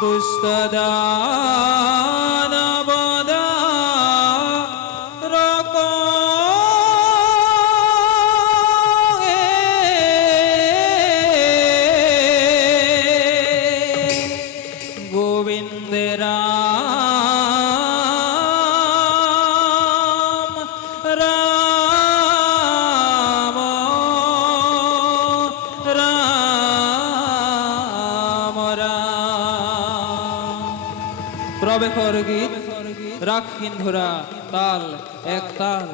দুষ্টদানবদা rock গোবিন্দেরা প্রবেশর গীত রাগ সিন্ধুরা তাল এক তাল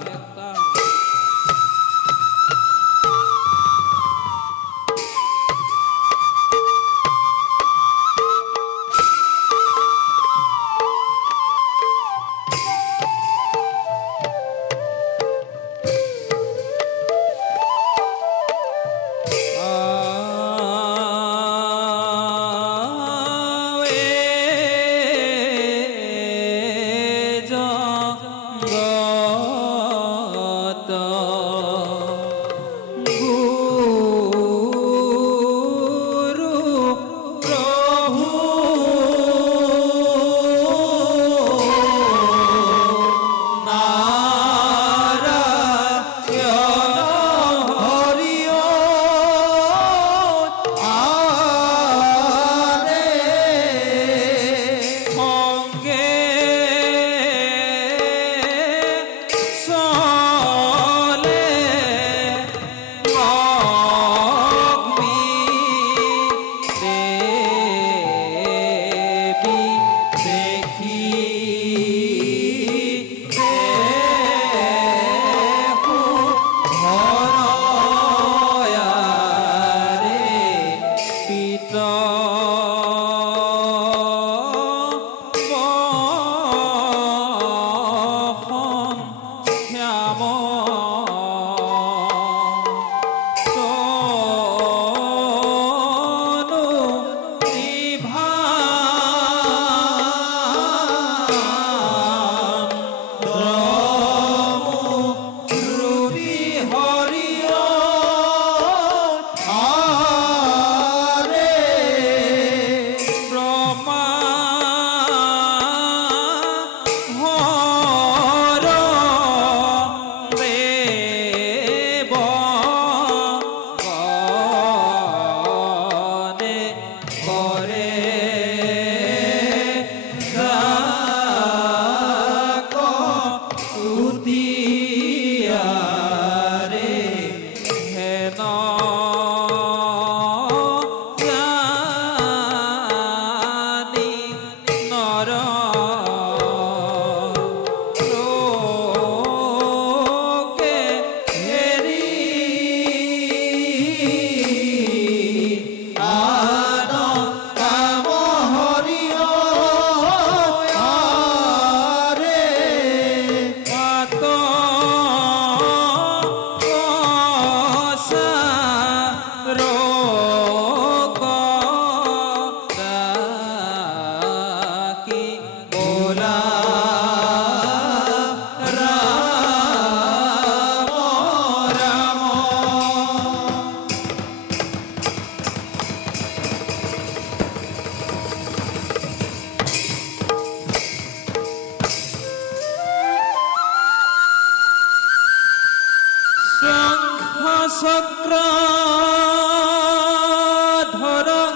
চক্রধরং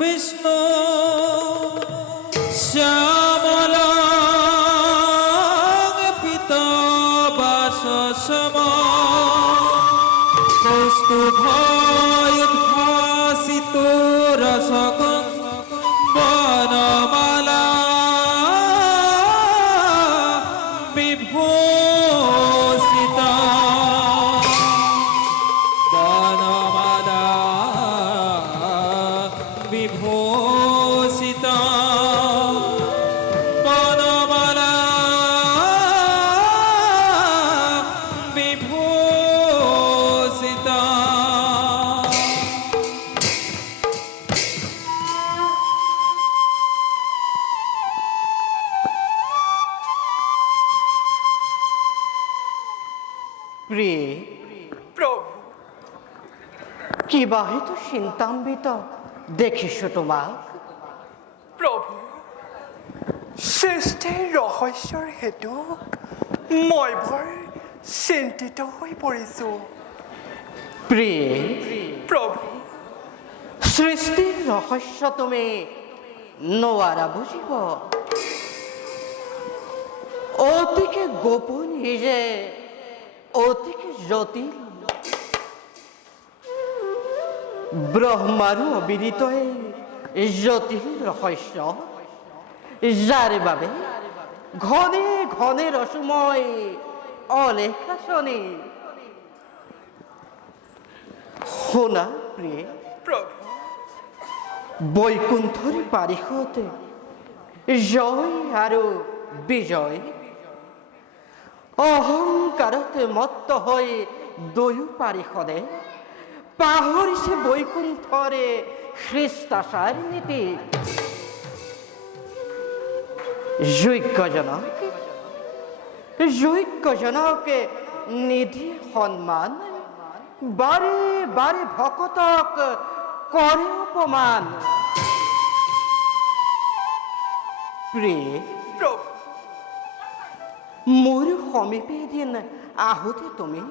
বিষ্ণু শ্যামলং পীতবাসসম কৌস্তুভোদ্ভাসিত রসকং বনমালা বিভূষিতা বিভূষিতা বনমালা বিভূষিতা প্রিয়ে প্রভু কি বাহিত চিন্তাম্বিত দেখিস তোমাক প্ৰভু, সৃষ্টিৰ ৰহস্যৰ হেতু মই বৰ চিন্তিত হৈ পৰিছোঁ। প্ৰিয়ে, প্ৰভু, সৃষ্টিৰ ৰহস্য তুমি নোৱাৰা বুজিব। অতিকে গোপন যে অতিকে জটিল। ব্ৰহ্মাৰো অবিদিত এই জটিল ৰহস্য, যাৰ বাবে ঘনে ঘনে ৰসময় অলেখাচনী। শুনা প্ৰিয়ে, প্ৰভু, বৈকুণ্ঠৰ পাৰিষদ জয় আৰু বিজয়, অহংকাৰত মত্ত হৈ দুয়ো পাৰিষদে পাহৰিছে বৈকুণ্ঠৰে শিষ্টাচাৰ নীতি। যোগ্যজনক নিধি সন্মান, বাৰে বাৰে ভকতক কৰে অপমান। প্ৰিয়ে, প্ৰভু, মোৰ সমীপে এদিন আহোঁতে তুমি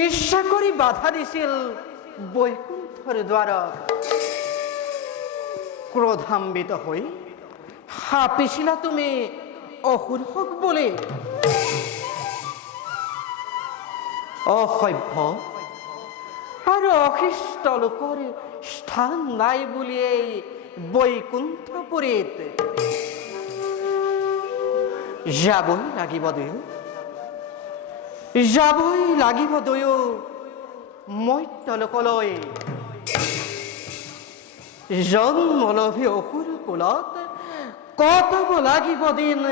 ইচ্ছা কৰি বাধা দিছিল বৈকুণ্ঠৰ দ্বাৰত। ক্ৰোধান্বিত হৈ হাপিছিলা তুমি অসুৰ হক বুলি। অসভ্য আৰু অশিষ্ট লোকৰ স্থান নাই বুলিয়েই বৈকুণ্ঠপুৰীত যাবই লাগিব দুয়ো, যাবই লাগিব দুয়ো মৰ্ত্যলোকলৈ। জন্মলোভী অসুৰ কুলত কটাব লাগিব দিন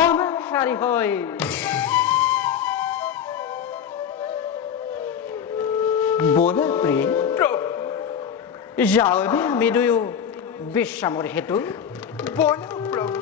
অনাচাৰী হৈ। বলা প্ৰিয়, প্ৰভু, যাওঁবে আমি দুয়ো বিশ্ৰামৰ হেতু। বলক প্ৰভু।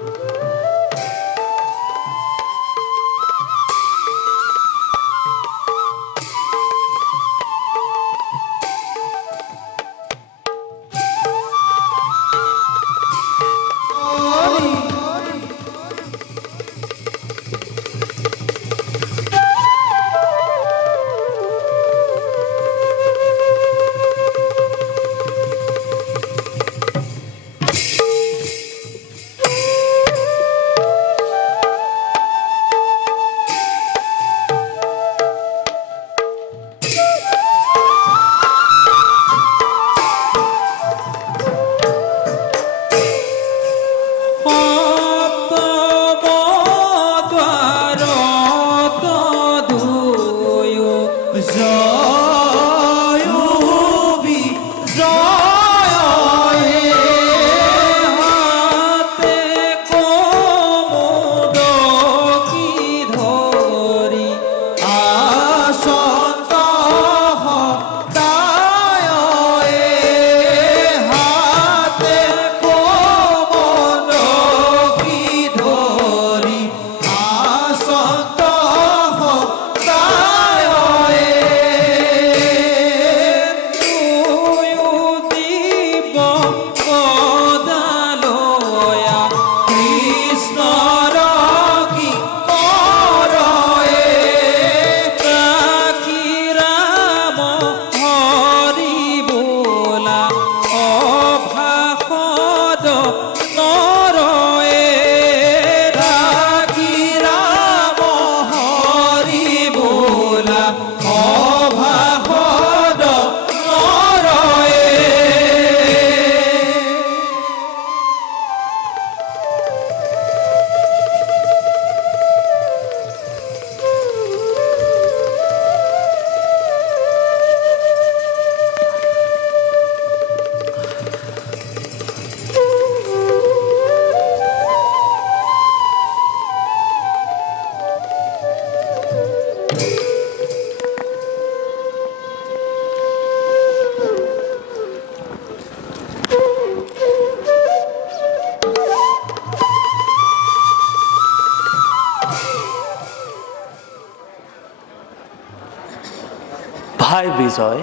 ভাই বিজয়,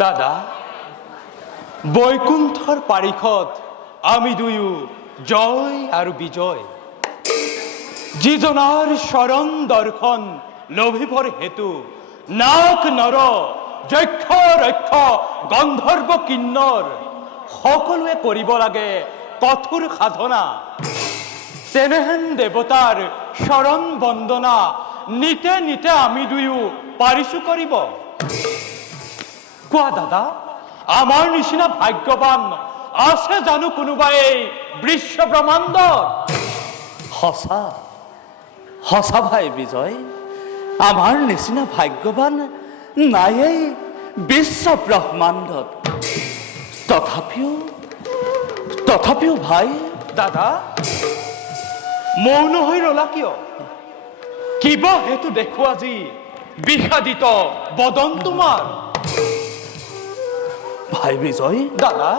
দাদা, বৈকুণ্ঠৰ পাৰিষদ আমি দুয়ো জয় আৰু বিজয় যিজনাৰ শৰণ দৰ্শন লভিবৰ হেতু নাক নৰ যক্ষ ৰক্ষ গন্ধৰ্ব কিন্নৰ সকলোৱে কৰিব লাগে কঠোৰ সাধনা তেনেহেন দেৱতাৰ শৰণ বন্দনা নিতে নিতে আমি দুয়ো পাৰিছো কৰিব কোৱা দাদা আমাৰ নিচিনা ভাগ্যৱান আছে জানো কোনোবাই বিশ্ব ব্ৰহ্মাণ্ডত সঁচা সঁচা ভাই বিজয় আমাৰ নিচিনা ভাগ্যৱান নায়েই বিশ্ব ব্ৰহ্মাণ্ডত তথাপিও ভাই দাদা মৌন হৈ ৰলা কিয় কিবা হেতু দেখো আজি বিষাদিত বদন তোমাৰ ভাই বিজয় দাদা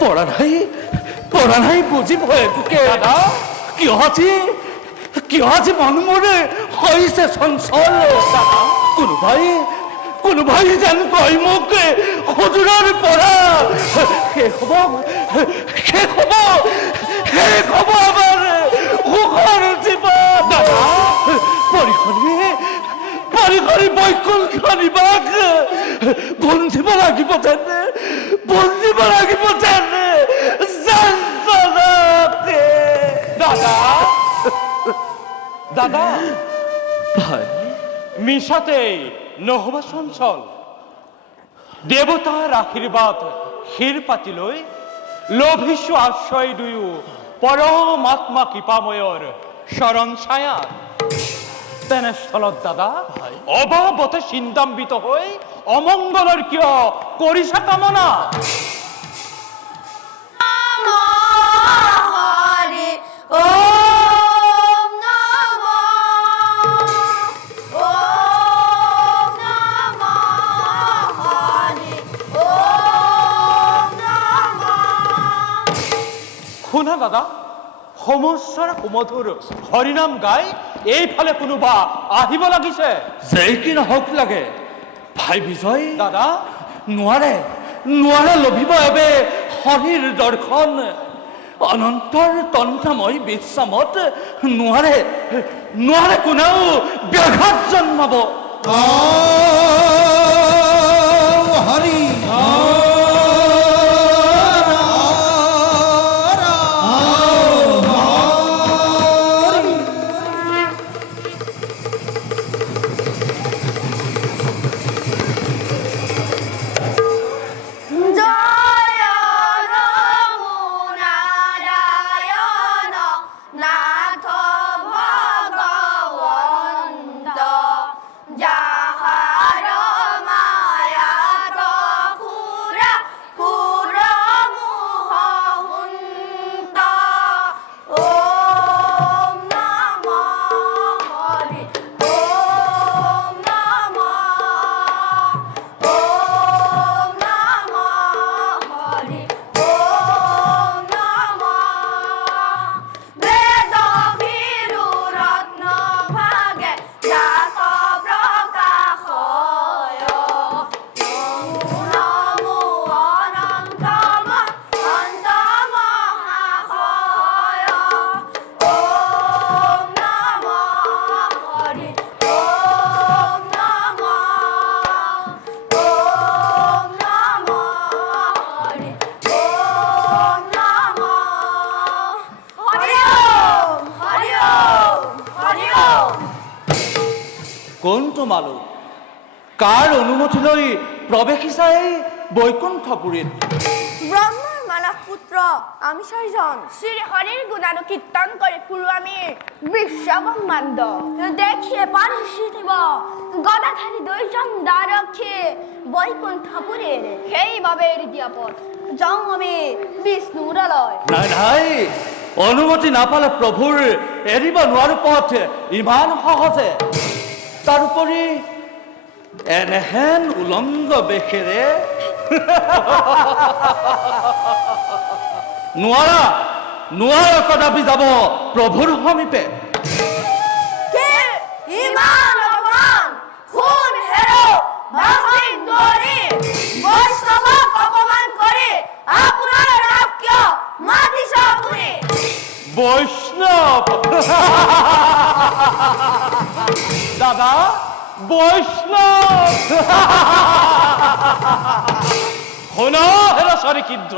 পৰা নাই বুজি ভয়টোকে দাদা কিয় আজি মন মোৰে হৈছে চঞ্চল দাদা কোনোবাই যেন কয় মোক সজোৰাৰ পৰা শেষ হব আমাৰ সুখৰ জীৱন পৰিখৰি বৈকুণ্ঠ নিবাস বন্ধিব লাগিব তেনে দাদা ভাই মিছাতেই নহবা চঞ্চল দেৱতাৰ আশীৰ্বাদ শিৰ পাতিলৈ লভিছো আশ্ৰয় দুয়ো পৰমাত্মা কৃপাময়ৰ শৰণ ছায়া তেনেস্থলত দাদা অবাবতে চিন্তাম্বিত হৈ অমংগলৰ কিয় কৰিছা কামনা শুনা দাদা সমস্যাৰ সুমধুৰ হৰিনাম গাই এইফালে কোনোবা আহিব লাগিছে যেই কি নহওক লাগে ভাই বিজয় দাদা নোৱাৰে লভিব এবে হৰিৰ দৰ্শন অনন্তৰ তন্ত্ৰময় বিশ্বামত নোৱাৰে কোনেও ব্যাঘাত জন্মাব হৰি কোন তোমালোক কাৰ অনুমতি লৈ প্ৰৱেশিছা এই বৈকুণ্ঠপুৰীত ব্ৰহ্মাৰ মানস পুত্ৰ আমি ছয়জন শ্ৰী হৰিৰ গুণানুকীৰ্তন কৰি ফুৰো আমি বিশ্ব ব্ৰহ্মাণ্ড দেখিয়ে পাৰিছিব গদাধাৰী দুইজন দ্বাৰক্ষী বৈকুণ্ঠপুৰীৰ সেইবাবে এৰি দিয়া পথ যাওঁ আমি বিষ্ণুৰলৈ নাই অনুমতি নাপালে প্ৰভুৰ এৰিব নোৱাৰো পথ ইমান সহজে তাৰোপৰি এনেহেন উলংগ বেশেৰে নোৱাৰা কদাপি যাব প্ৰভুৰ সমীপে ইমান অপমান খুন হেৰো বাহিৰ দৌৰি বৈষ্ণৱক অপমান কৰি আপোনাৰ নাম কিয় বৈষ্ণব দাদা বৈষ্ণব হোনা হেরা সারি কিদ্র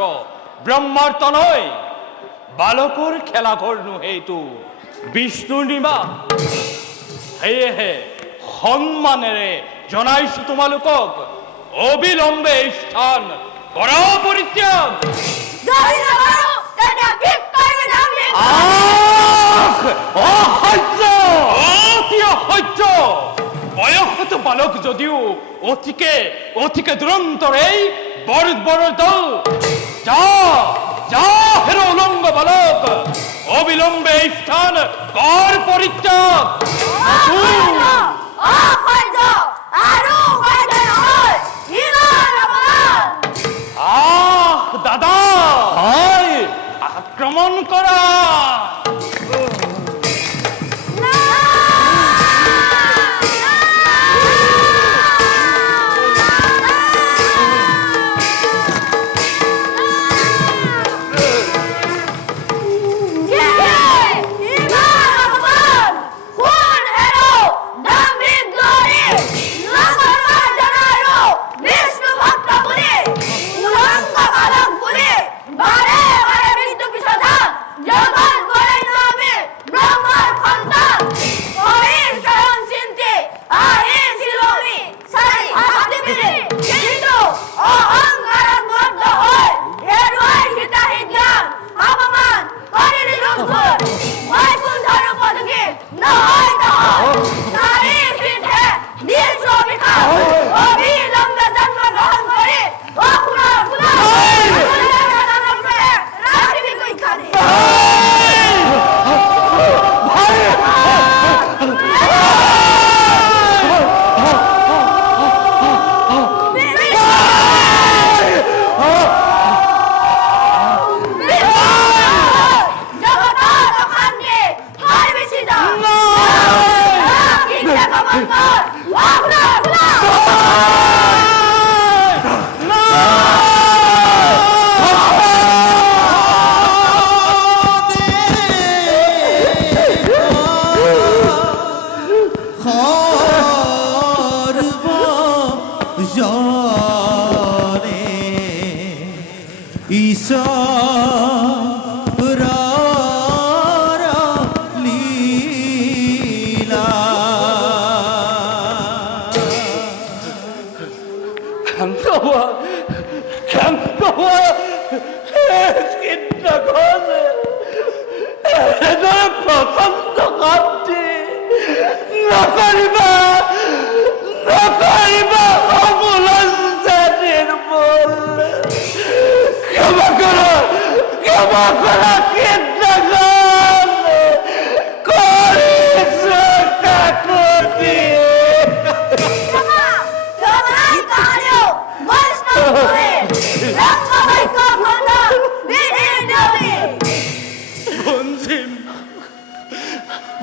ব্রহ্মার তনয় বালকর খেলা ঘর হেতু বিষ্ণু নিমা হে সন্মানেৰে জনাইছো তোমালোকক অবিলম্বে স্থান কৰা পৰিত্যাগ যদি নকৰো তেতিয়া কি কৰিবি নামি অসহ্য অতি অসহ্য বয়সত বালক যদিও অতিকে দুৰন্তৰেই বড় দল যা হের উলঙ্গ বালক অবিলম্বে স্থান কর পরিত্যাগ অসহ্য আৰু সহ্য নহয় ইমান অপমান দাদা হয় আক্রমণ করা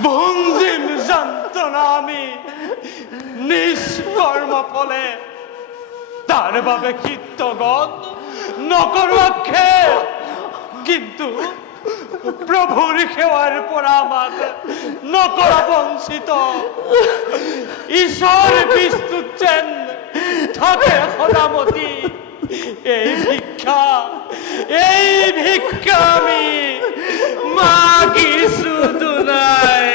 ভঞ্জিম যন্ত্রণা আমি নিষ্কর্ম ফলে তার বাবে কীর্তগণ নকরক্ষে কিন্তু প্রভুর খেওয়ার পর আমার নকরা বঞ্চিত ঈশ্বর বিস্তুচ্ছেন থাকে খোদামতি এই ভিক্ষা আমি মাগি শুধু নাই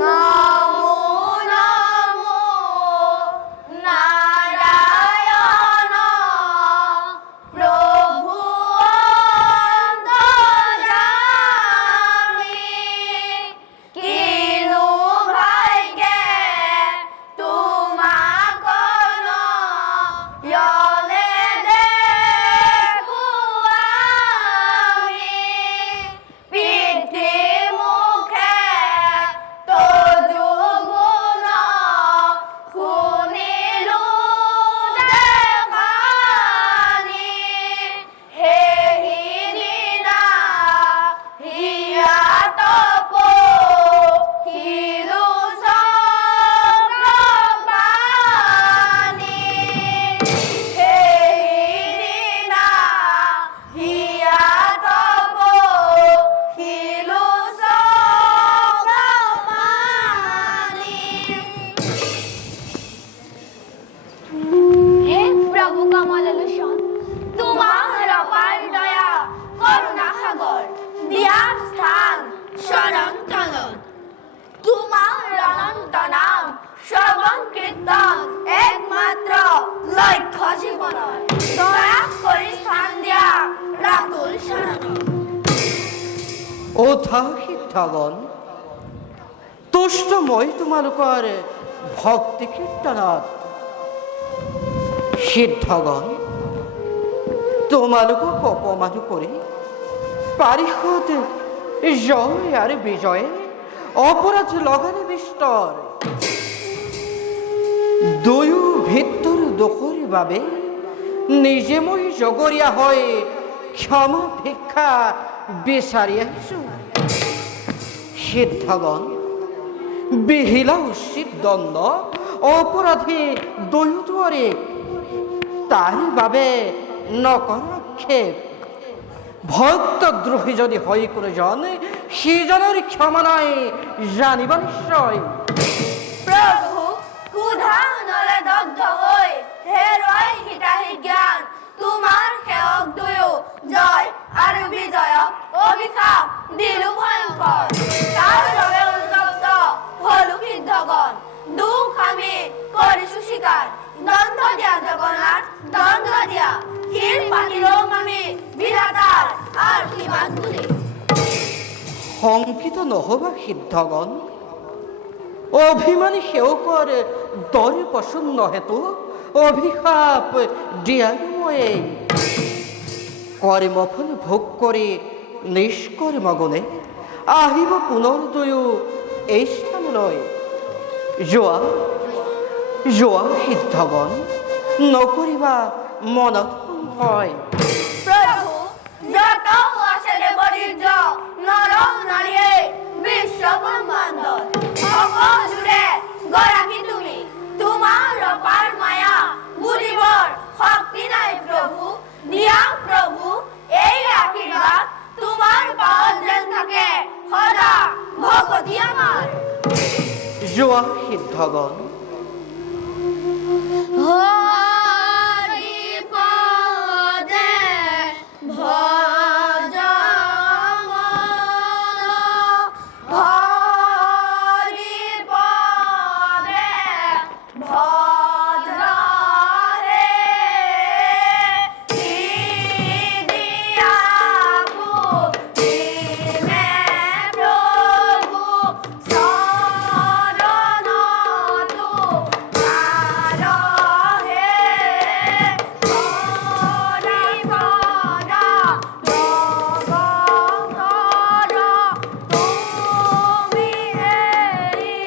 নামো নারায়ণ অথা সিদ্ধগণ তুষ্ট মই তোমালোকৰ ভক্তি কীৰ্তনত সিদ্ধগণ তোমালোকক অপমান কৰি পাৰিষদ জয় আৰু বিজয়ে অপরাধ লগানে বিস্তর দুয়ো ভিতর দোষৰ বাবে নিজে মই জগৰীয়া হৈ ক্ষমা ভিক্ষা বিচাৰি আহিছো। সিদ্ধগণ বিহিলা উচিত দণ্ড অপৰাধী দুয়োৰে তাৰ বাবে নকৰ আক্ষেপ। ভক্তদ্ৰোহী যদি হয় কোনোজন সিজনৰ ক্ষমা নাই জানিব নিশ্চয়। প্ৰভু কুধানলে দগ্ধ হৈ হেৰুৱাই হিতাহী জ্ঞান তোমাৰ সেৱক দুয়ো জয় আৰু বিজয়ক অভিশাপ দিলো ভয়ংকৰ। তাৰ বাবে অনুতপ্ত হলো সিদ্ধগণ দুখ আমি কৰিছো স্বীকাৰ। দণ্ড দিয়া জগন্নাথ দণ্ড দিয়া শিৰ পাতিলেও আমি বিধাতাৰ আৰু কিমান বুলি। শংকিত নহবা সিদ্ধগণ অভিমানী সেৱকৰ দৰে পচন্দ হেতু অভিশাপ দিয়াৰ ময়ে কৰ্মফল ভোগ কৰি নিষ্কৰ্ম গুণে আহিব পুনৰ দুয়ো এই স্থানলৈ। যোৱা যোৱা সিদ্ধগণ নকৰিবা মনত সংশয়। প্ৰভু যত আছে দেৱদীৰ্য নৰ নাৰীয়ে বিশ্ব ব্ৰহ্মাণ্ডত সকলোৰে গৰাকী তুমি তোমাৰ অপাৰ মায়া বুলিবৰ শক্তি নাই প্ৰভু। দিয়া প্ৰভু এই আশীৰ্বাদ তোমাৰ পাৱত যেন থাকে সদা ভকতি আমাৰ। যোৱা সিদ্ধগণ হৰি পদে ভজন হৰি পদে ভজনে দিয়া পুতিনে প্ৰভু চৰণতো মাৰহে হৰি পদা জগতৰ তুমি এৰি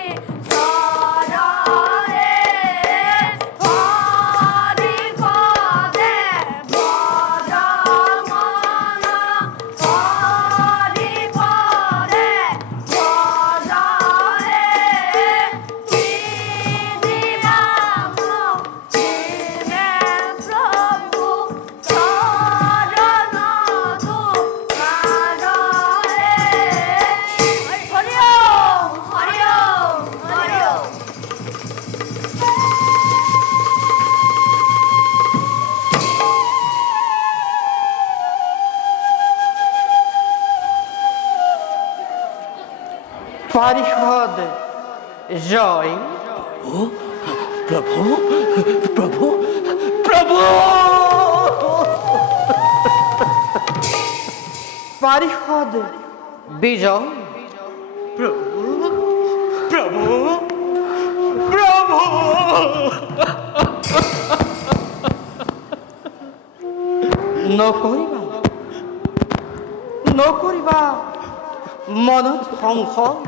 চৰণে হৰি পদে ভজন হৰি পদে ভজনে দিবা মুক্তিনে প্ৰভু চৰণতো মাৰহে। হৰি ওম হৰি ওম হৰি ওম। পাৰিষদ জয়। প্রভু প্রভু প্রভু পাৰিষদ বিজয়। প্রভু প্রভু প্রভু নকৰিবা নকৰিবা মনত সংশয়।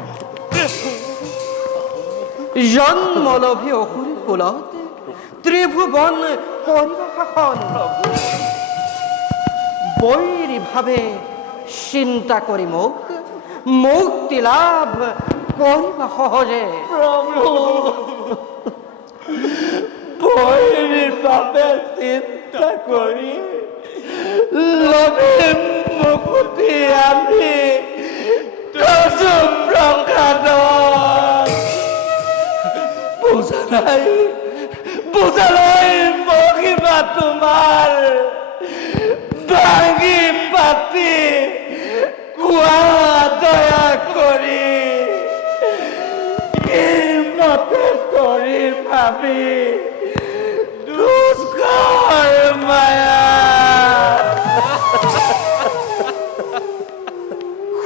জন্মলভী অসুৰী কুলত ত্ৰিভুৱন কৰিবা শাসন। বৈৰী ভাৱে চিন্তা কৰি মোক মুক্তি লাভ কৰিবা সহজে। বৈৰী বাবে চিন্তা কৰি লভিম মুকুতি আমি তজু প্ৰসাদত। বুজা নাই মহিমা তোমাৰ ভাঙি পাতি কোৱা দয়া কৰি মতে কৰি ভাবি দুষ্কৰ মায়া।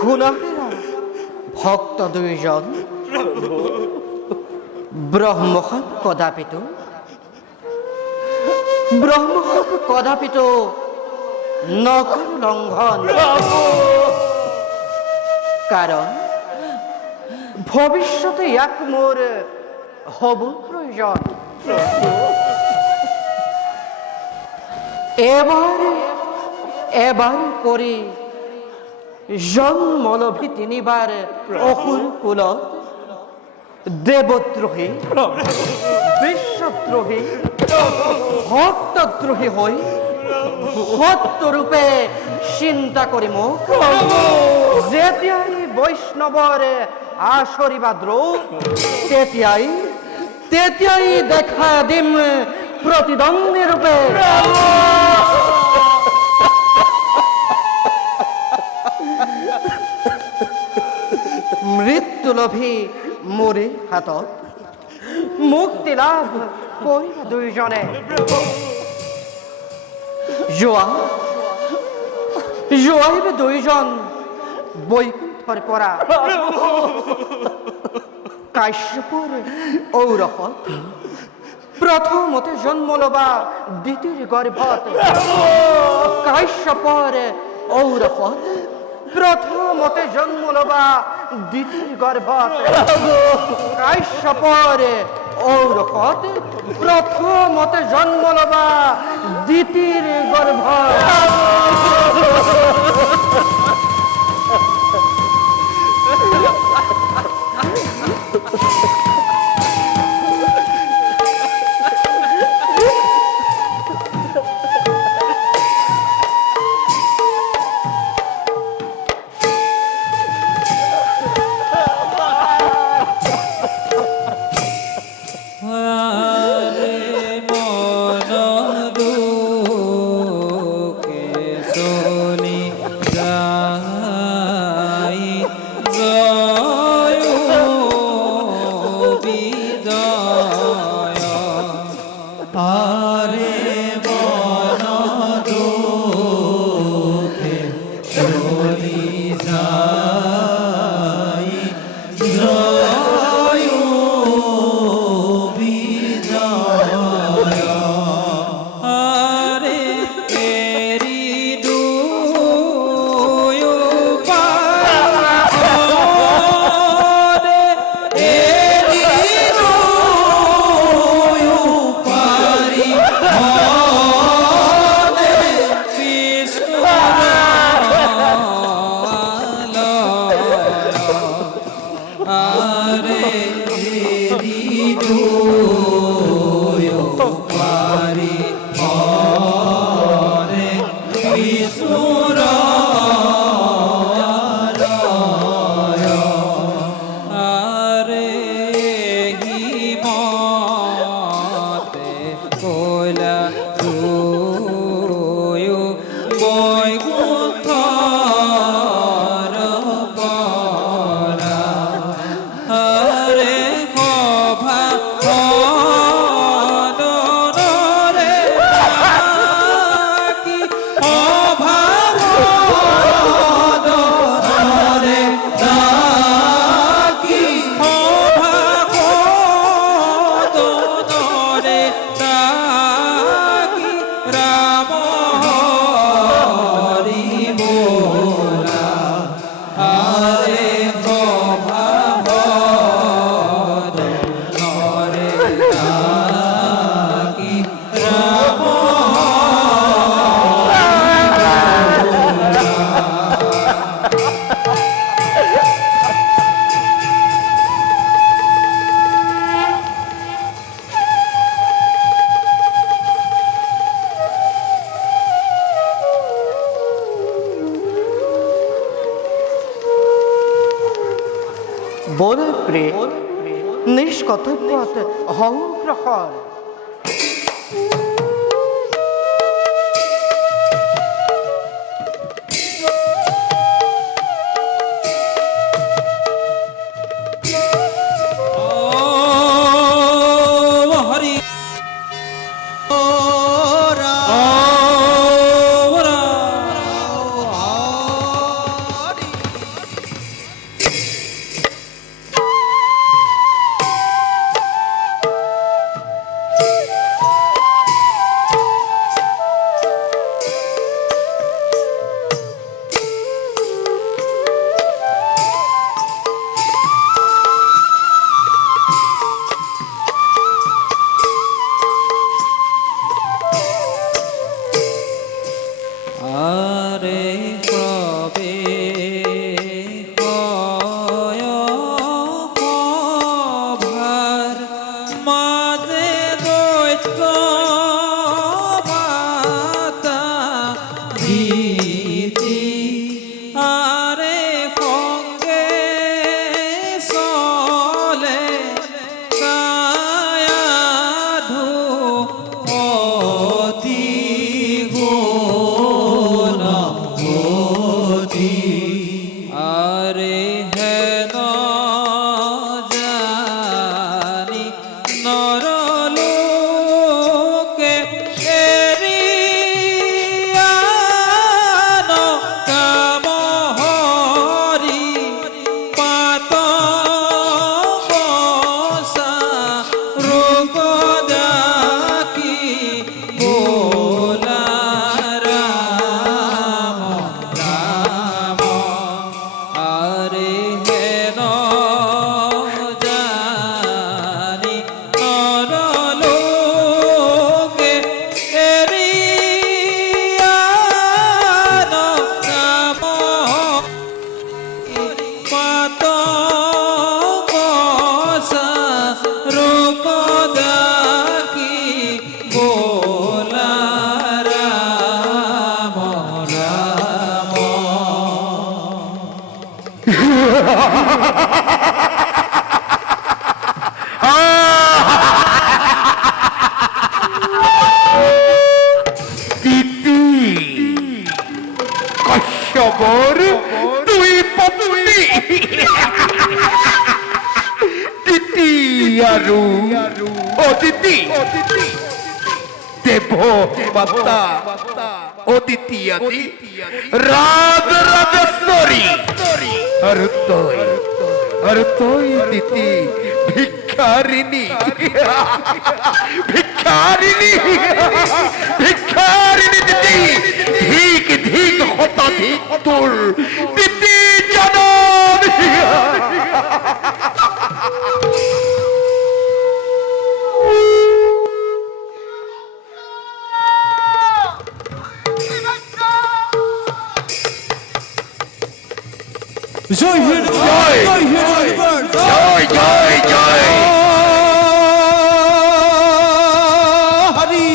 গুণাহেরা ভক্ত দুইজন ব্রহ্মহৎ কদাপিত নকর লঙ্ঘন, কারণ ভবিষ্যতে এক মোর হব প্রয়োজন। এবার করে জন্মলভী তিনিবার অকুল কুল দেবদ্রোহী বিশ্বদ্রোহী ভক্তদ্রোহী হই সত্যরূপে চিন্তা করি মুখ যেতিয়াই বৈষ্ণৱৰ আশীৰ্বাদ দ্ৰোহ তেতিয়াই দেখা দিম প্ৰতিদ্বন্দ্বী ৰূপে। মৃত্যুলোভী মোৰে হাতত মুক্তি লাভ কৰিব দুইজনে। যোৱাইবে দুইজন বৈকুণ্ঠৰ পৰা কাশ্যপৰ ঔৰসত প্ৰথমতে জন্ম লবা দ্বিতীয় গৰ্ভত। কাশ্যপৰ ঔৰসত প্রথমতে জন্ম লবা দ্বিতীয় গর্ভত। কাশ্যপর ঔরসত প্রথমতে জন্ম লবা দ্বিতীয় গর্ভত। বলে প্রেম নিষ্কর্তব্যত হং প্রহর। আরে হেন জানি নরলোকে এরিয়ান কাম হরি পাত বসা রোগ ডাকি বোলা রাম রাম আরে হেন জানি নরলোকে এরিয়ান কাম পাত বসা রোগ ডাকি বোলা রাম রাম কশ্যপর তুই পত্নী দিতি আৰু অদিতি দেৱ মাতা অদিতি আদি ৰাজ ৰাজেশ্বৰী আৰু তই দিতি ভিক্ষাৰিণী ভিক্ষাৰিণী দিতি ধিক ধিক শতাধিক তোৰ দিতি জনম জয় হে জয় জয় জয় জয় হরি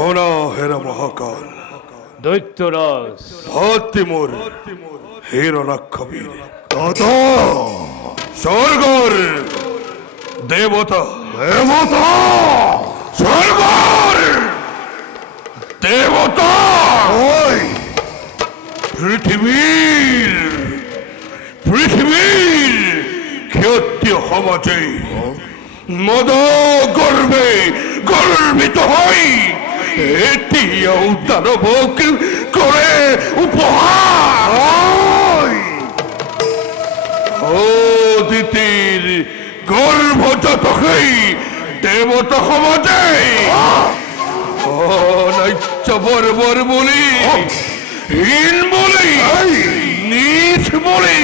শুনা হেৰা মহাকাল দৈত্যরাজ ভক্তি মোর হিরণাক্ষবীর দাদা স্বর্গর দেবতা স্বর্গর দেবতা ওই পৃথিবীর ক্ষত্রিয় সমাজে মদ গর্বে গর্বিত হই এতিয়াও দানবক করে উপহার ও দিতির গর্ভজাত হই দেবতা সমাজে অনাচ্য বর্বর বলি হীন বলি নীচ বলি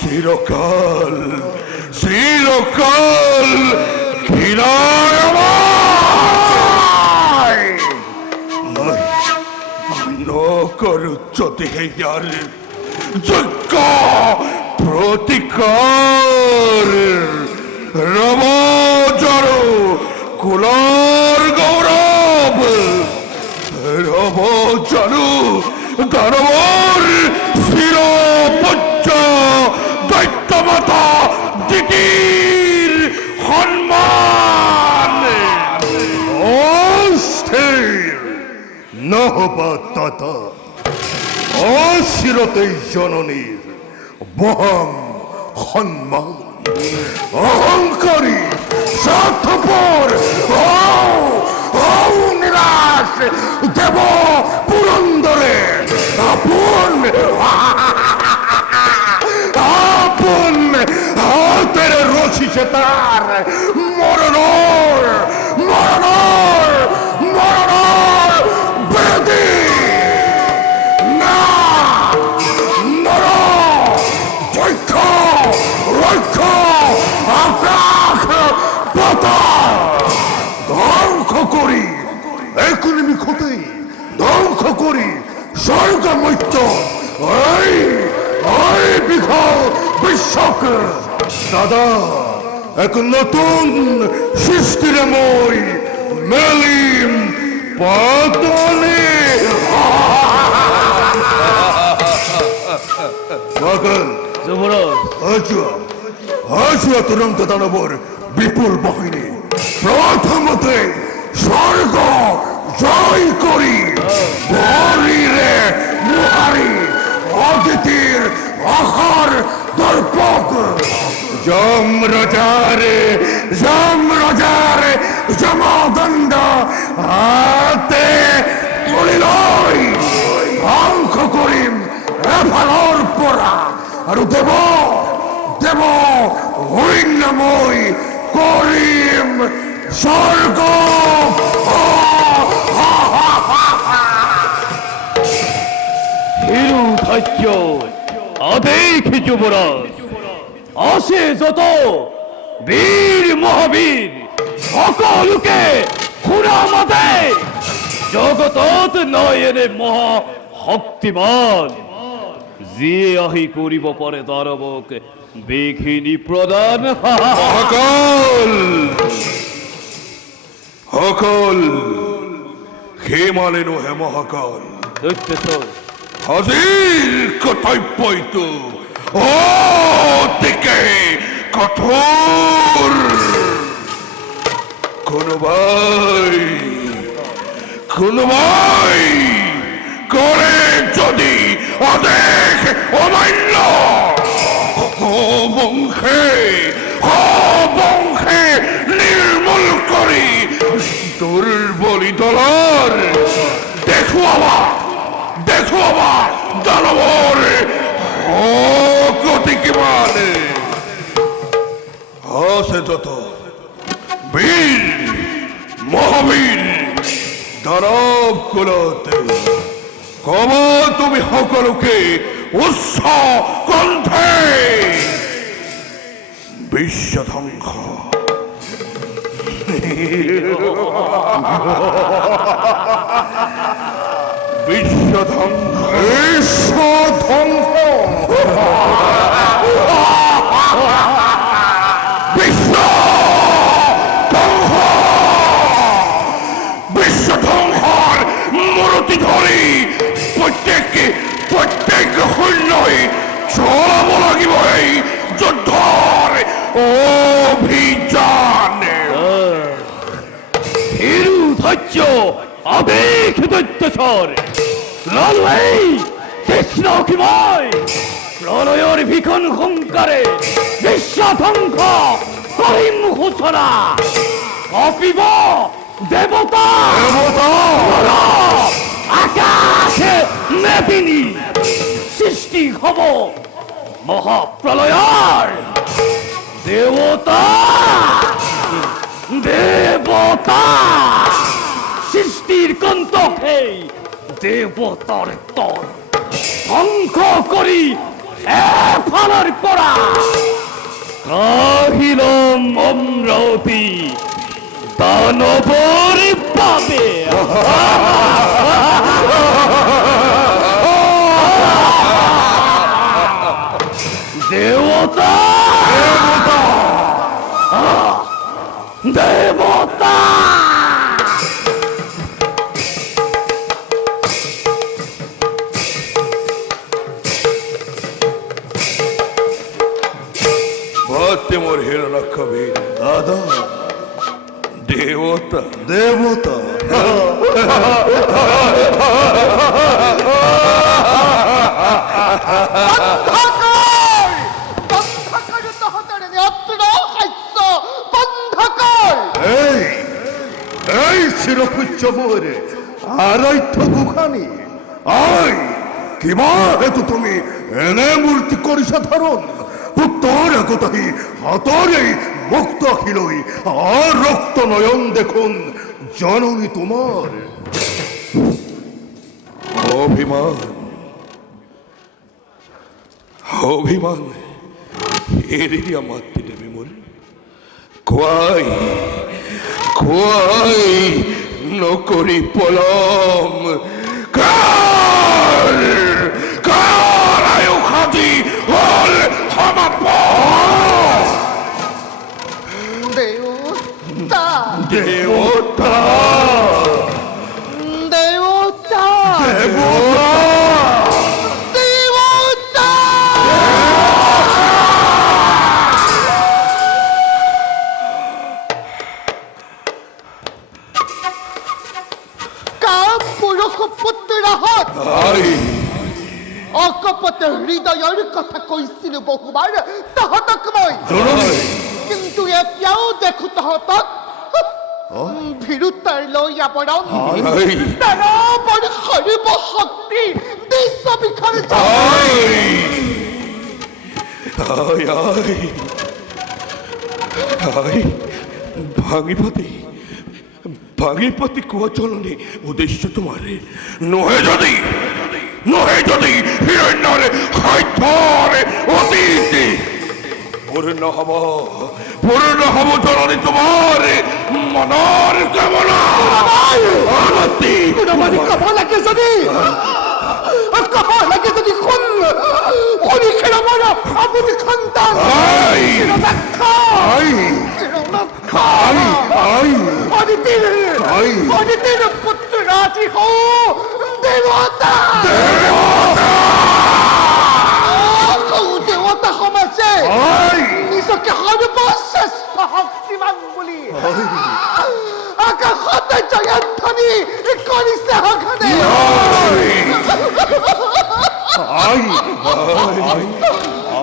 চিরকাল ঘৃণায় নকর যদি ইয়ার যোগ্য প্রতিকার রবজর কুলার গৌরব রবজর দানবর শিরোপচ্চ দৈত্যমাতা দিতির সম্মান অস্থির নহবতত অশিরতেই জননীর বহম সম্মান অহংকারী স্বার্থপর নিরাশ দেব পুরন্দরে আপন আপন হাতের রশিছে তার মরণর মরণর মরণর বেদি না নর দৈত্য রৈক্ষ আকাশ পাতাল ধ্বংস করি এখনই নিখতেই ধ্বংস করি স্বর্গ মৈত্য ওই ওই বিঘল বিশ্বক দাদা এক নতুন সৃষ্টির মই মেলিম পাতলে পাগল আসুয়া তুরন্ত দানবর বিপুল বাহিনী প্রথমতে স্বর্গ জয় করি বলিরে মুহারি অদিতির আহার দর্পক যমরাজার জমদণ্ড হাতে তুলি লই ধ্বংস করিম এফালর পরা আর দেব দেব হইন্নময় করিম স্বর্গ হিরু ধৈর্য আদেখি যুবরাজ আসে যত বীর মহাবীর সকলকে খুনামতে জগতত নয়নে মহা শক্তিমান যিয়ে আহি করিব পারে দানবক বেঘিনী প্রদান সকল সকল খেমালেন হে মহাকাল হাজির কর্তব্যই তো ও দিকে কঠোর কোন ভাই করে যদি অদেখ অমান্য বংশে নির্মূল করি দুর্বলী দলার দেখো আবার দানবর গতি কিমান আছে যত বীর মহাবীর দানব কুলতে কব তুমি সকলকে উচ্চ কণ্ঠে বিশ্ব ধ্বংস বিশ্ব ধ্বংস বিশ্ব ধ্বংস বিশ্ব ধ্বংস বিশ্ব ধ্বংসর মূর্তি ধরি প্রত্যেক সৈন্যই চলাব লাগিব এই যুদ্ধৰ অভিযান হিরু ধৈর্য আবেগ দৈত্যচর লড়াই কৃষ্ণ অখিময় প্রলয়ের ভীষণ হুঙ্কারে বিশ্ব ধ্বংস করিম ঘোষণা কপিব দেবতা আকাশে মেপিনী সৃষ্টি হব মহাপ্রলয়র দেবতা দেবতা সৃষ্টির কন্তকে দেবতার তর ধ্বংস করি ফালার করা কাহিলম অমরাবতী দানবর পাবে দেব দেবতা ভক্তি মোর হিরণ্যাক্ষ বীর দাদা দেবতা দেবতা এই এই শিরপুচ্ছ মোরে আড়াই ঠগুখানি আই কিবা হেতু তুমি এনে মূর্তি করিস ধারণ পুত্তর একতাহি হাতরে মুক্ত খিলই আর রক্ত নয়ন দেখুন জননী তোমার অভিমান অভিমান এরই আমার দিনে বিমল কোয়াই কোয়াই নকরি পলম কার কার আয়ু খাদি হল হমাপ দেবতা দেবতা দেবতা দেবতা দেবতা কাম পুরুষ পুত্র হাত আই অকপট হৃদয়ের কথা কৈছিল বহুবার তাহাতক মই জননী কিন্তু এতিয়াও দেখো তাহাতক ভীৰুতাৰ লৈ আৱৰণ আই তাৰা বৰ সৰ্বশক্তি দৃশ্য বিখৰ আই আই আই আই ভাঙিপতি কুয়া চলনে উদ্দেশ্য তোমার নহে যদি হিরণ্যর খাদ্যরে অতীত পূর্ণ হব জননী তোমার মনৰ কামনা আনতি কব লাগে যদি শুনি খেলবৰ আপুনি সন্তান আই আই আই আই অদিতিৰ পুত্ৰ ৰাজি হওঁ দেৱতা দেৱতা সমাজে আই নিজকে সৰ্বশ্ৰেষ্ঠ শক্তিমান বুলি আকাশতে জয়ধ্বনি কৰিছে সঘনে আই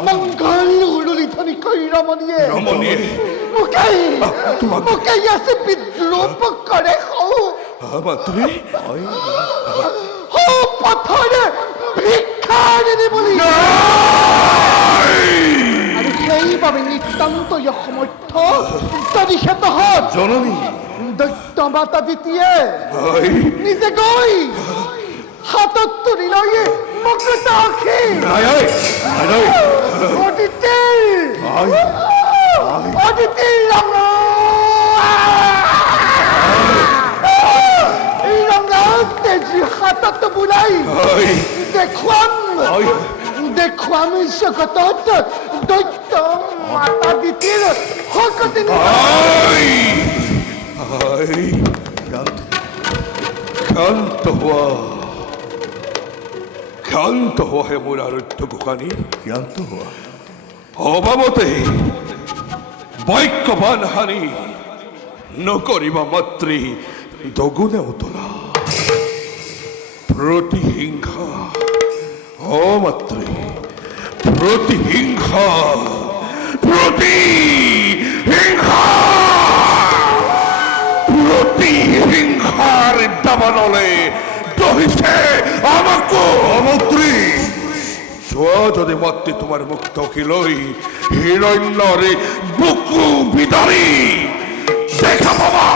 মংগল উৰুলি ধ্বনি কৰি ৰমণীয়ে রমণীয়ে মোকেই আছে বিদ্ৰোপ কৰে সৌ তুমি সৌ পথৰে ভিক্ষা নিদিবলি আৰু সেইবাবে নিতান্ত সমৰ্থ যদি সেতহত জননী দৈত্য মাতা দ্বিতীয়ে আই নিজে গৈ হাতত তুলি লৈ মকৃতা আখি আই আই আই অদিতিৰ ৰঙা তেজী হাতত বোলাই আই দেখুৱাম জগতত দৈত্য মাতা দ্বিতীৰ শকতি আই আই ক্ষান্ত হওয়া হে মোর আরধ্য গোকানি জ্ঞান্ত হওয়া অবামতে বৈক্যবান হানি নকরিবা মাত্রে দগুনে উতলা প্রতিহিংসা অমাত্রে প্রতিহিংসা প্রতিহিংসার দাবানলে দহিছে আমাকে অমন্ত্রী ছোৱা যদি মাতৃ তোমাৰ মুক্ত কিলৈ হিৰণ্যৰে বুকু বিদাৰি দেখা পাবা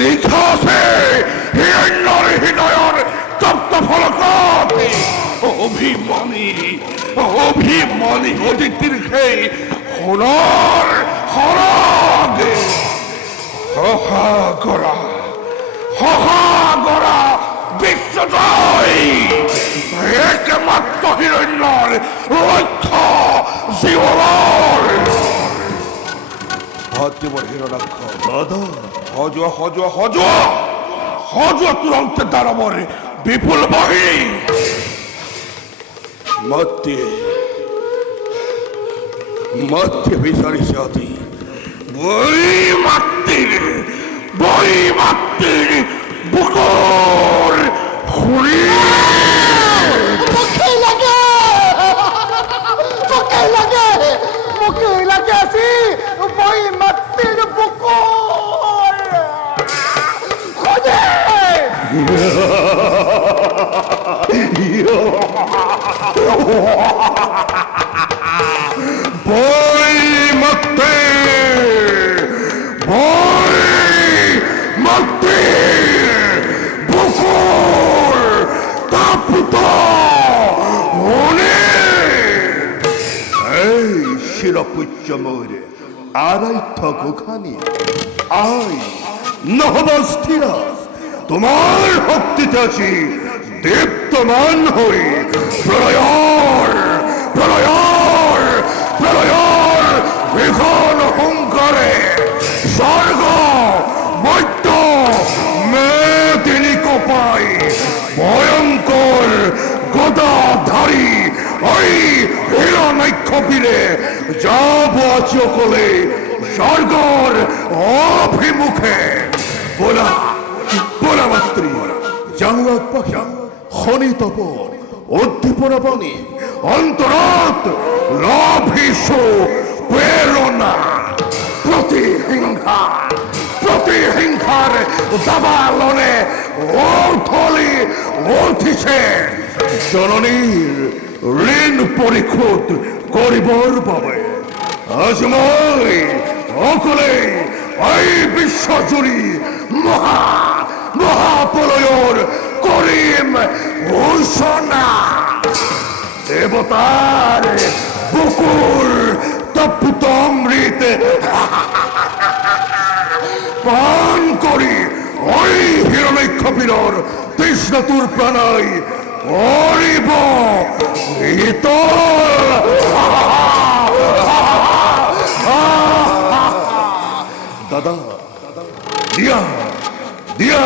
লিখা আছে হিৰণ্যৰ হৃদয়ৰ তপ্ত ফলকত অভিমানী অদিতিৰ সেই সোণৰ সৰগ সহাগৰা বিশ্বজয় একমাত্ৰ হিৰণ্যৰ লক্ষ্য জীৱনৰ 하트볼 히로나카 দাদা হজুয়া তুরন্তে দাঁড়াবরে বিপুল বাহিনী মধ্যে বিচারি সাথী বই মাত্তির বুকর খুঁড়ি মুখে লাগে আসি বই মাতির বুকুর খোঁজে বই মাত্তে বুকুর তাপুত হনে এই শিরপুচ্চ মৌরে আড়াই থকুখানি আই নহবস্থিরা তোমার শক্তিতে আছি দীপ্তমান হই প্রলয়র বিঘন হুঙ্কারে স্বর্গ মধ্য মেদিনী কোপাই ভয়ঙ্কর গদাধারী ওই হিরণ্যক্ষপীরে যাব আছি অকলে স্বর্গর অভিমুখে বলা মাত্রী জাংলাত পাখি খনিতপ উদ্দীপনা বাণী অন্তরাত লাভিস প্রেরণা প্রতিহিংসার দাবালনে ওঠলি উঠিছে জননীর ঋণ পরিশোধ করিবৰ বাবে আজ মই অকলে এই বিশ্বজুৰি মহাপ্ৰলয়ৰ কৰিম ঘোষণা দেৱতাৰ বুকুৰ তপ্ত অমৃত পান কৰি ওই হিরণ্যক্ষপীৰৰ তৃষ্ণাতুৰ প্রাণাই কৰিব দাদা দিয়া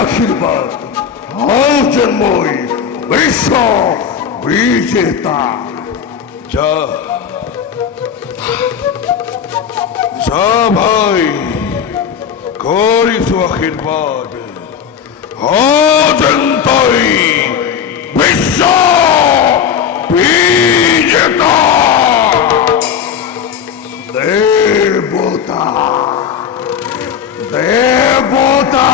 আশীর্বাদ হও জন্মই বিশ্ব বিজেতা যা ভাই করিছো আশীর্বাদ হজন্তই বিশ্ব বিজেতা দেবতা দেবতা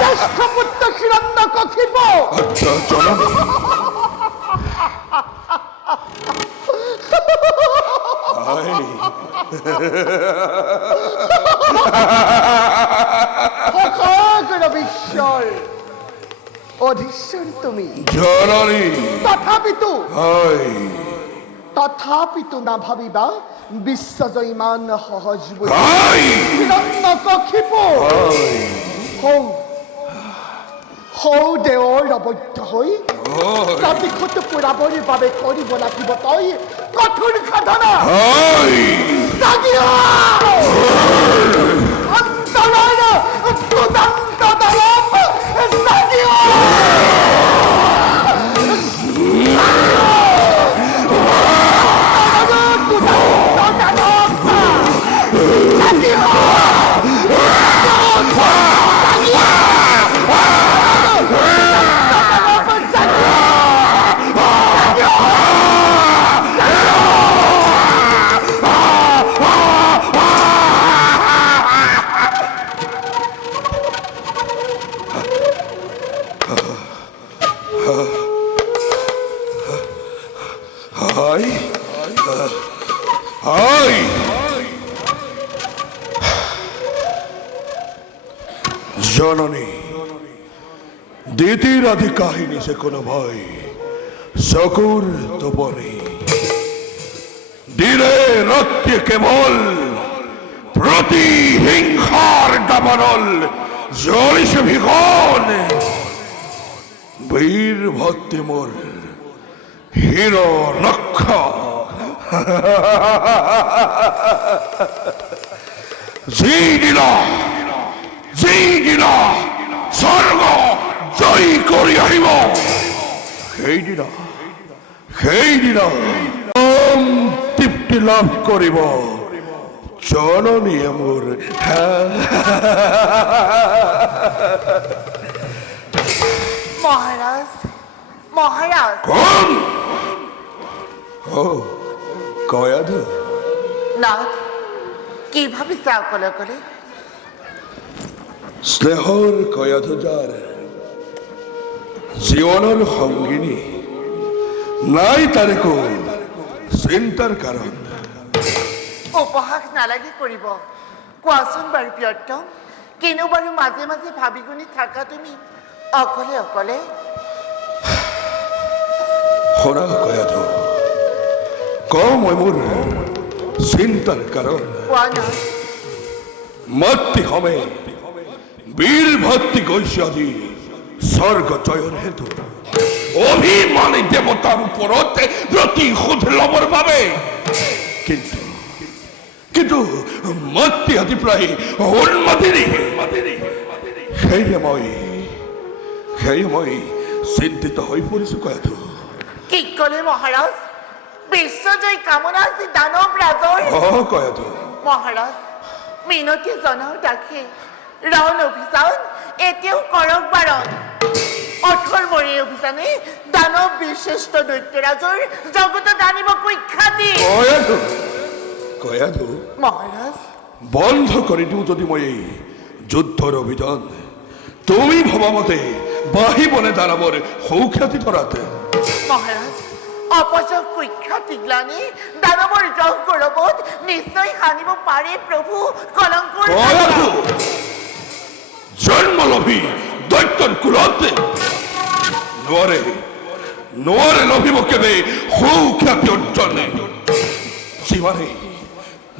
জ্যেষ্ঠ পুত্র হিরণ্যকশিপ আচ্ছা চলো ঈশ্বর অধীশ্বর তুমি জননী তথাপি তো না ভাবিবা বিশ্বজয়মান সহজ হাই হিরণ্যকশিপ হৌ দেৱৰ আবদ্ধ হৈ তাৰপিছত পুৰাবৰ বাবে কৰিব লাগিব তই কঠোৰ সাধনা অন্তৰৰ দুদন্ত দানৱ আয় জননী দিতির আদি কাহিনী সে কোনো ভয় শকুর তোপনে দিনে রক্তে কেবল প্রতিহিংসার দাবানল জ্বলিছে ভিখন বীর ভক্তি মোর হিরো নক্ষ যিদিন স্বর্গ জয় করি আহিব সেইদিন তৃপ্তি লাভ করিব জননী মোৰ মহারাজ মহারাজ কোন ও কয়াধু নাথ কিভাবে চাও কলে কলে স্নেহৰ কয়াধু যাৰ জীৱনৰ সংগিনী নাই তাৰেকো চিন্তাৰ কাৰণ উপহাস নালাগে কৰিব কোৱাচোন বাৰু প্ৰিয়তম কিনো বাৰু মাজে মাজে ভাবি গুণি থাকা তুমি অকলে অকলে শুনা কয়াধু কওঁ মই মোৰ চিন্তাৰ কাৰণ কোৱা না মাতৃ সমে বীর ভক্তি গৈছে আজি স্বর্গ জয়ৰ হেতু অভিমানী দেৱতাৰ ওপৰত প্ৰতিশোধ ল'বৰ বাবে কিন্তু মাতৃ আজি প্ৰায় উন্মাদিনী সেয়ে মই চিন্তিত হৈ পৰিছো কয়াধু কি কলে মহারাজ বিশ্বজয় কামনা আছে দানৱ ৰাজৰ কয়াধু মহারাজ মিনতি জনাও ডাকে ৰাৱণ অভিযান এতিয়াও কৰক বাৰণ অঠৰমৰী অভিযানে দানৱ বিশিষ্ট দৈত্যৰাজৰ জগত জানিব কুখ্যাতি কয়াধু মহারাজ বন্ধ কৰি দিওঁ যদি মই এই যুদ্ধৰ অভিযান তুমি ভবা মতে বাঢ়িবনে দানৱৰ সৌখ্যাতি ধৰাতে মহারাজ অপচক কুখ্যাতি গ্লানি দানৱৰ যশ গৌৰৱত নিশ্চয় সানিব পাৰে প্ৰভু কলংকৰ কয়াধু জন্মলভী দৈত্যৰ কুলতে নোৱাৰে লভিব কেবে সৌখ্যাতি অৰ্জনে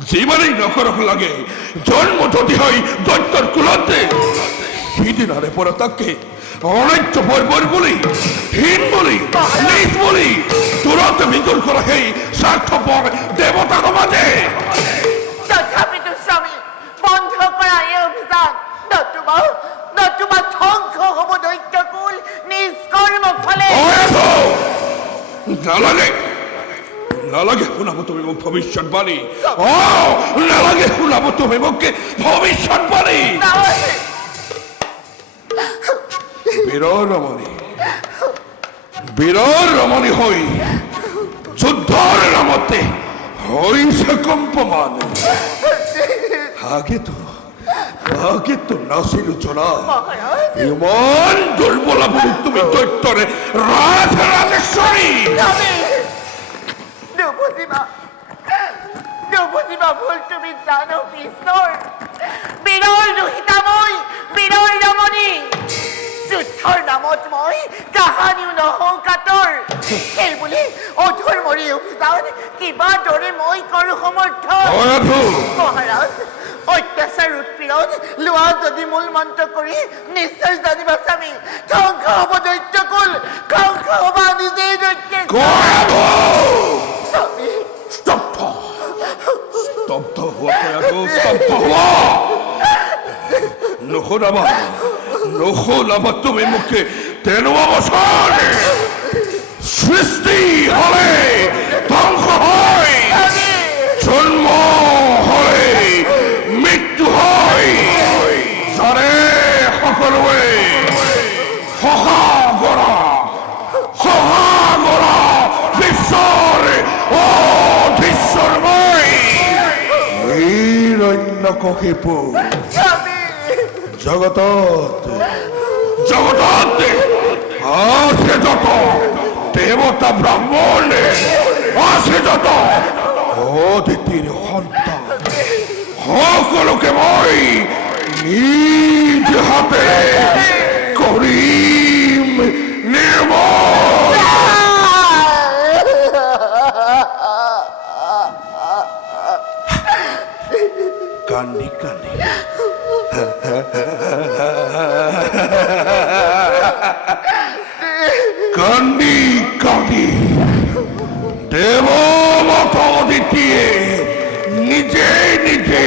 যিমানেই নকৰক লাগে জন্ম যদি হয় দৈত্যৰ কুলতে সিদিনাৰে পৰা তাকে অনৈত্য বৰ্বৰ বুলি হীন বুলি নিজ বুলি তুৰন্ত মৃত্যুৰ কৰা সেই স্বাৰ্থপৰ দেৱতা সমাজে তথাপিতো স্বামী বন্ধ কৰা এই অভিযান নতুবা ধ্বংস হ'ব দৈত্যকুল নিষ্কৰ্ম ফলে নালাগে শুনাব তুমি মোক ভৱিষ্যৎবাণী নালাগে শুনাব তুমি মোক ভৱিষ্যৎবাণী বীৰৰ ৰমণী হৈ যুদ্ধৰ নামতে হৈছে কম্পমান আগেতো নাছিলো জনা ইমান দুৰ্বলা বুলি তুমি দৈত্যৰে ৰাজেশ্বৰী নুবুজিবা ভুল তুমি দানৱ ঈশ্বৰ বীৰৰ দুহিতাময় বীৰৰ ৰমণী যুদ্ধৰ নামত মই কাহানিও নহওঁ কাতৰ সেইবুলি অধৰ্মৰী অভিযান কিবা দৰে মই কৰো সমৰ্থ মহাৰাজ অত্যাচাৰ উৎপীড়ন লোৱা যদি মূল মন্ত্ৰ কৰি নিশ্চয় জানিবা স্বামী ধ্বংস হ'ব দৈত্যকুল ধ্বংস হ'ব নিজেই দৈত্য স্তব্ধ হোৱা নুশুনাবা তুমি মোকে তেনেকুৱা বছৰ সৃষ্টি হলে ধ্বংস হয় জন্ম হলে মৃত্যু হয় যাৰে সকলোৱে সহাগৰা বিশ্বৰ অধীশ্বৰময় হিৰণ্যকশিপু জগতত আছে যত দেৱতা ব্ৰাহ্মণ আছে যত অদিতির হত্যা সকলকে মই নিজ হাতে করিম নির্মল। কান্দি কান্দি কান্দি কান্দি দেব মত দিতিয়ে নিজে নিজে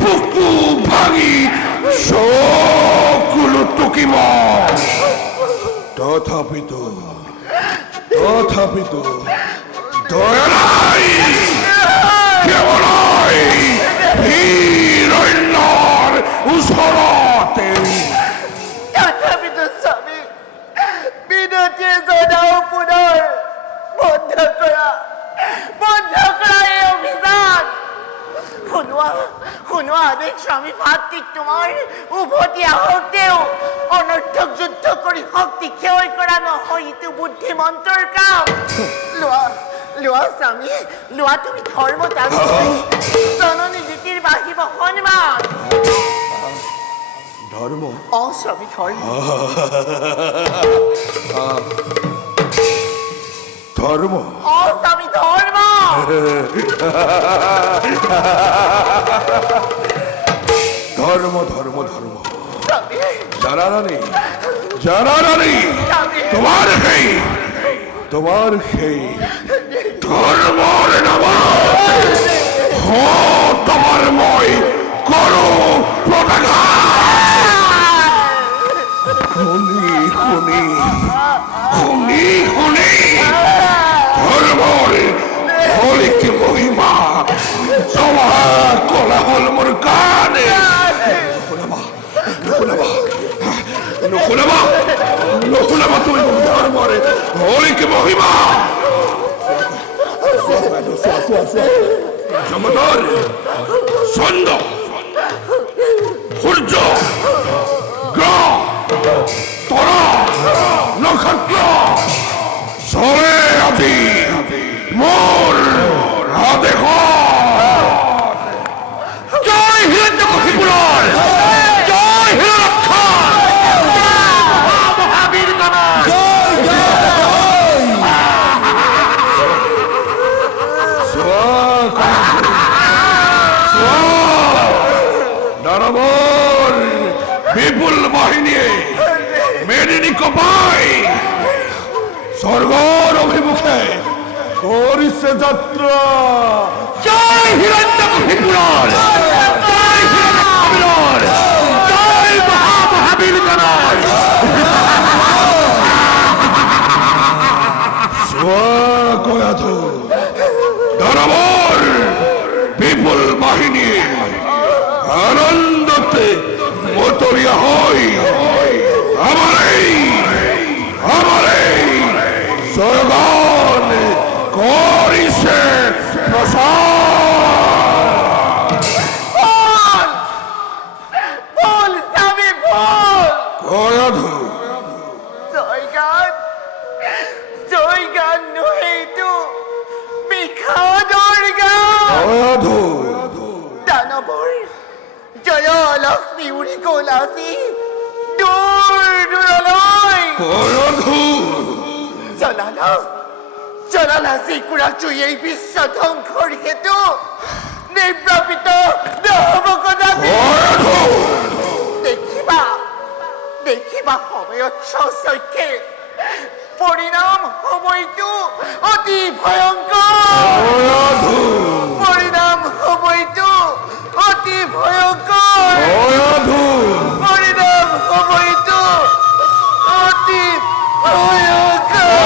বুকু ভাঙি সকল টুকিব। তথাপিত দয়া নাই কেৱল হিৰণ্যৰ ওচৰতে। তথাপিতো স্বামী বিনতি জনাও পুনৰ বন্ধ কৰা এই অভিযান। শুনোৱা আদেশ স্বামী ভাতৃক তোমাৰ উভতি আহোঁতেও অনৰ্থক যুদ্ধ কৰি শক্তি ক্ষয় কৰা নহয়, ইটো বুদ্ধিমন্তৰ কাম। লোৱা স্বামী, লোৱা তুমি ধৰ্ম ত্যাগ কৰি জননী নীতিৰ বাঢ়িব সন্মান। ধৰ্ম স্বামী ধৰ্ম ধৰ্ম স্বামী ধৰ্ম ধর্ম ধর্ম ধর্ম স্বামী যারা রানী তোমার সেই ধর্মর নাম তোমার মই করো শুনি শুনি শুনি শুনি ধর্মর হলিক মহিমা জমা কলা হল মোর কানে। নুশুনাবা তুমি ধর্মরে হলিক মহিমা। জমদর ছন্দ সূর্য গ্রহ তরা নক্ষত্র চলে আজি মোর আদেশ। জয় হিরণ্যকশিপুৰৰ জয় হিৰণ্যক্ষণ মহাবীৰ গণৰ দানৱৰ বিপুল বাহিনীয়ে মেদিনী কপাই স্বৰ্গৰ অভিমুখে কৰিছে যাত্ৰা। জয় হিৰণ্যকশিপুৰৰ জয় হিৰণ্যকশিপুৰৰ জয় মহাবীৰ গণৰ। কয়াধু দানৱৰ বিপুল বাহিনীয়ে আনন্দতে মতলীয়া হৈ আমাৰ এই স্বৰ্গত কৰিছে প্ৰচাৰ। বল স্বামী বল। কয়াধু জয় গান নহয়তো বিষাদৰ গান। কয়াধু দানৱৰ জয় লক্ষ্মী উৰি গ'ল আজি দূৰলৈ। কয়াধু জ্বলালা যিকুৰা জুই এই বিশ্ব ধ্বংসৰ হেতু নিৰ্বাপিত নহ'ব কদাপি। দেখিবা সময়ত স্বচক্ষে পৰিণাম হ'বইতো অতি ভয়ংকৰ। পৰিণাম হ'বইতো অতি ভয়ংকৰ। পৰিণাম হ'বইতো অতি ভয়ংকৰ।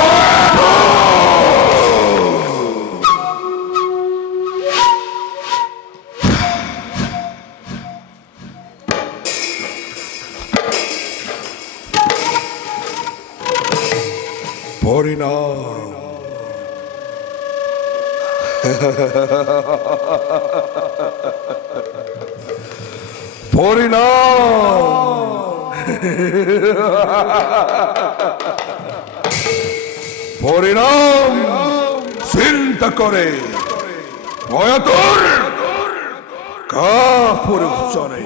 পরিণাম পরিণাম চিন্তা করে ভয়াতুর কাপুরুষ জনে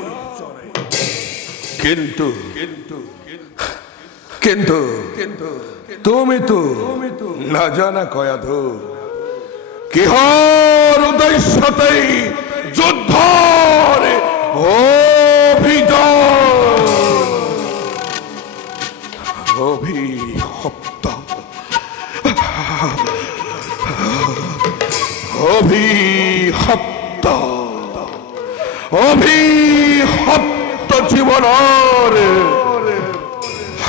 কিন্তু কিন্তু তুমি তো না জানা কয়াধু কিহর উদ্দেশ্যতেই যুদ্ধর অভিহপ্ত অভিহপ্ত অভিহপ্ত জীবনের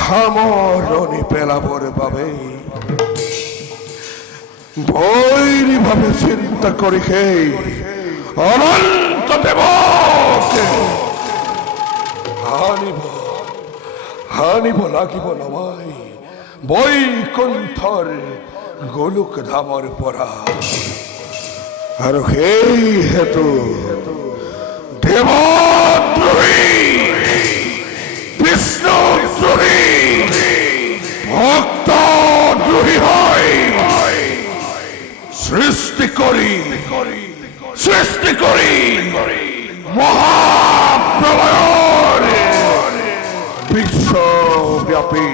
হামরণি পেলাবর পাবে বৈরী ভাবে চিন্তা করি হে অনন্ত দেবকে হানিব লাগিব নমাই বৈকুণ্ঠৰ গোলোক ধামৰ পৰা আৰু সেই হেতু দেৱদ্ৰোহী বিষ্ণুদ্ৰোহী ভক্তদ্ৰোহী হয় সৃষ্টি কৰি মহাপ্ৰলয়ৰ বিশ্বব্যাপী